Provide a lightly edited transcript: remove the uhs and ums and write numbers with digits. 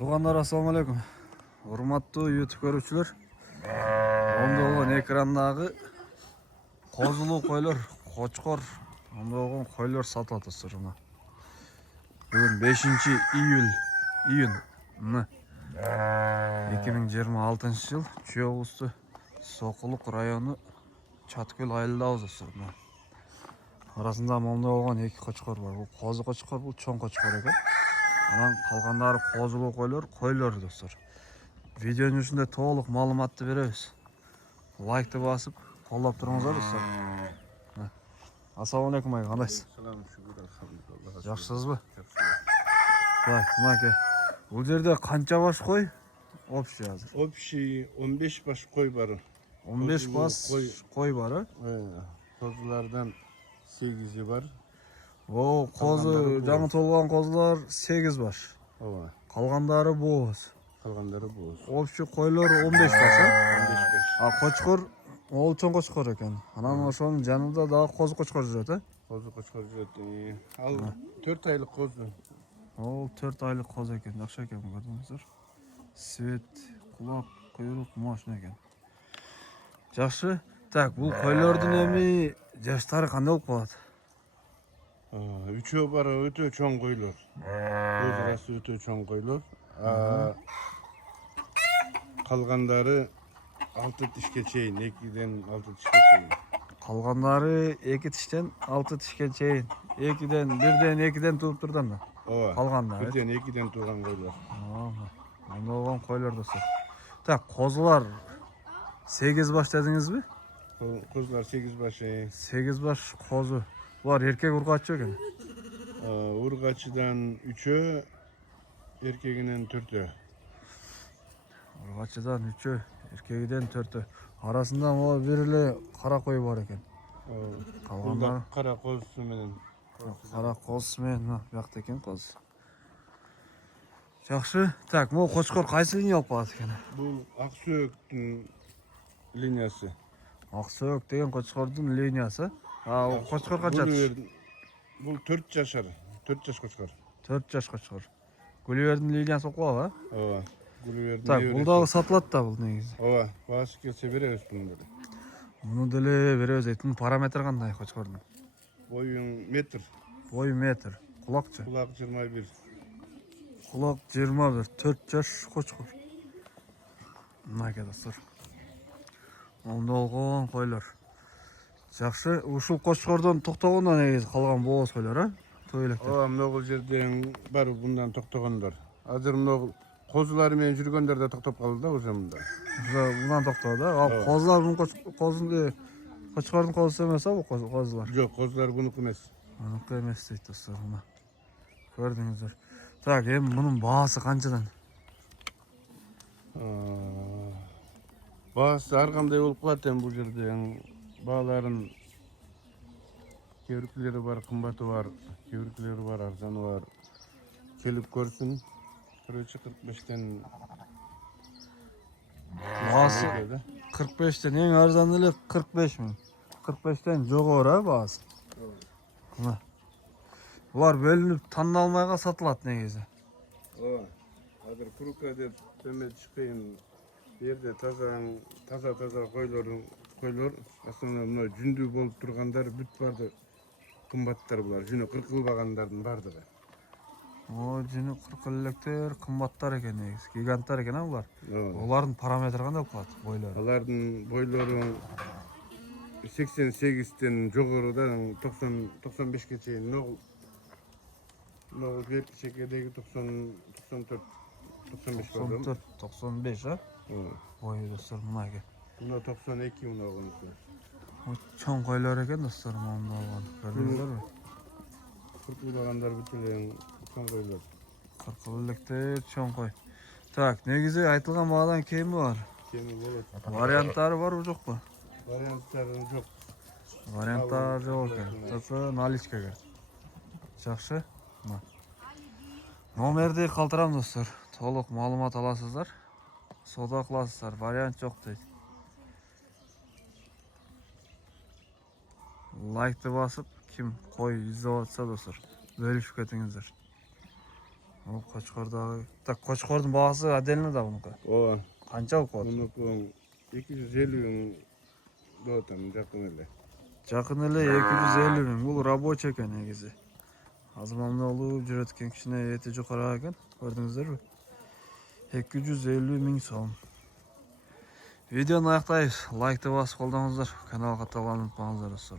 Туғандар, ассалаумалейкум. Урматтуу YouTube көрүүчүлөр. Онда болгон экрандағы козулуу койлор, кочкор, онда болгон койлор сатылат достор. Бүгүн 5-июнь 2026 жыл, Чүй облусу Сокулук району Чаткөл айылдабыз достор. Арасында момда болгон эки кочкор бар. Бул козу кочкор, бул чоң кочкор экен. Анан калгандары козулуу койлор достор. Видеонун үстүндө толук маалыматты беребиз. Лайкты басып, колдоп туруңуздар достор. Ассалому алейкум, кандайсыз? Салам, шүгүр, алхамдулилlah. Жакшысызбы? Так, мынакей. Бул жерде канча баш кой? Общий азыр. Общий 15 баш кой бар. 15 баш кой бар, Козулардан 8 бар. О, козу, жаңы толгон козулар 8 баш. Ооба. Калгандары бооз. Калгандары бооз. Общий койлор 15 баш, 15 баш. А кочкор, ол чоң кочкор экен. Анан ошонун жанында дагы козу кочкор жүрөт, Козу кочкор жүрөт. Ал 4 айлык козу. Ол 4 айлык козу экен, жакшы экен, көрдүңүздөр. Свет, кулак, куйрук, машина экен. Жакшы. Так, бул койлордун эми жаштары кандай болуп калат? Үчөө бар, өтө чоң койлор. Көз ырасы өтө чоң койлор. Калгандары 6 тишке чейин, 2ден 6 тишке чейин. Калгандары 2 тиштен 6 тишке чейин. 1ден 2ден тууп турдан да. Ооба. Калгандары. 1ден 2ден тууган койлор. Анда болгон койлор достор. Так, козулар 8 баш дедиңизби? Козулар 8 баш. 8 баш козу. Булар эркек ургачы экен. Ургачыдан 3-өө, эркегинен 4-өө. Ургачыдан 3-өө, эркегиден 4-өө. Арасында могу бир эле кара кой бар экен. Калгандары кара козусу менен. Кара козусу менен бuyakta экен коз. Жакшы. Так, могу кочкор кайсы линия болуп калат экен? Бул ак сөөктүн линиясы. Ак сөөк деген кочкордун линиясы. Кочкор канча? Бул 4 жашар. 4 жаш кочкор. 4 жаш кочкор. Гулливердин линиясы болуп калабы? Ооба. Гулливердин. Так, бул дагы сатылат да бул негизи. Ооба, баасы келсе беребиз муну деле. Муну деле беребиз. Этинин параметри кандай кочкордун? Боюң метр. Бою метр. Кулакчы? Кулак 21. Кулак 21. 4 жаш кочкор. Мынакей достор. Онда болгон койлор. Жакшы. Ушул кочкордон токтогондо негизи калган бооз койлор, той электе. Ооба, могул жерден бар мындан токтогондор. Азыр могул козулар менен жүргөндөр да токтоп калды да уже мында. Мындан токтоо да. Козулардын кочкордун козусу эмес бул козулар. Жок, козулар бунуку эмес. Аныкы эмес дейт достор. Көрдүңүздөр. Так, эми мунун баасы канчадан? Баасы ар кандай болуп калат эми бул жерде. Бааларын кээ бар, кымбаты бар, кээ бар, арзаны бар. Келип көрсүн. 45тен Баасы 45тен, эң арзан эле 45 миң. 45тен жогору баасы. Булар бөлүнүп тандалмайга сатылат негизи. Ооба. Азыр крука деп төмөт чыкпайын. Бу жерде таза койлор, основной мына жүндүү болуп тургандар бүт барды кымбаттар булар. Жүнү кыркылбагандардын бардыгы. Жүнү кыркылектер кымбаттар экен негизи. Гиганттар экен булар. Олардын параметри кандай болуп калат бойлору? Алардын бойлору 88тен жогорудан 90-95ке чейин. Ногул чекедеги 94, 95 бар. 95, Бою достор мынакей. Мына 92 мынагыныкы. Чоң койлор экен достор, монда болгон. Көрдүңүздөрбү? Кыркылбагандар бүт эле чоң койлор. Кыркылектер чоң кой. Так, негизи айтылган баадан кеми бар? Кеми болот. Варианттары барбы жокпу? Варианттары жок. Варианттар жок экен. Только наличкеге. Жакшы. Номерди калтырам достор. Толук маалымат аласыздар. Соода кыласыздар. Вариант жок дейт. Лайкты басып, ким кой издеп атса достор, бөлүшүп кетиңиздер. Ол Қошқардағы. Так, Қошқардың бағасы отдельно да бұнікі. Ооба. Қаншалық болады? Мунуку 250 мың болотан жакын эле. Жақын эле 250 мың. Бұл рабочий екен негізі. Азырмамны олуп жүрөт экен, кичине эти жукарак экен. Көрдүңүздөрбү? 250 мың сом. Видеоны аяктайбыз. Лайкты басып колдоңуздар. Каналга катталганды унутпаңыздар достор.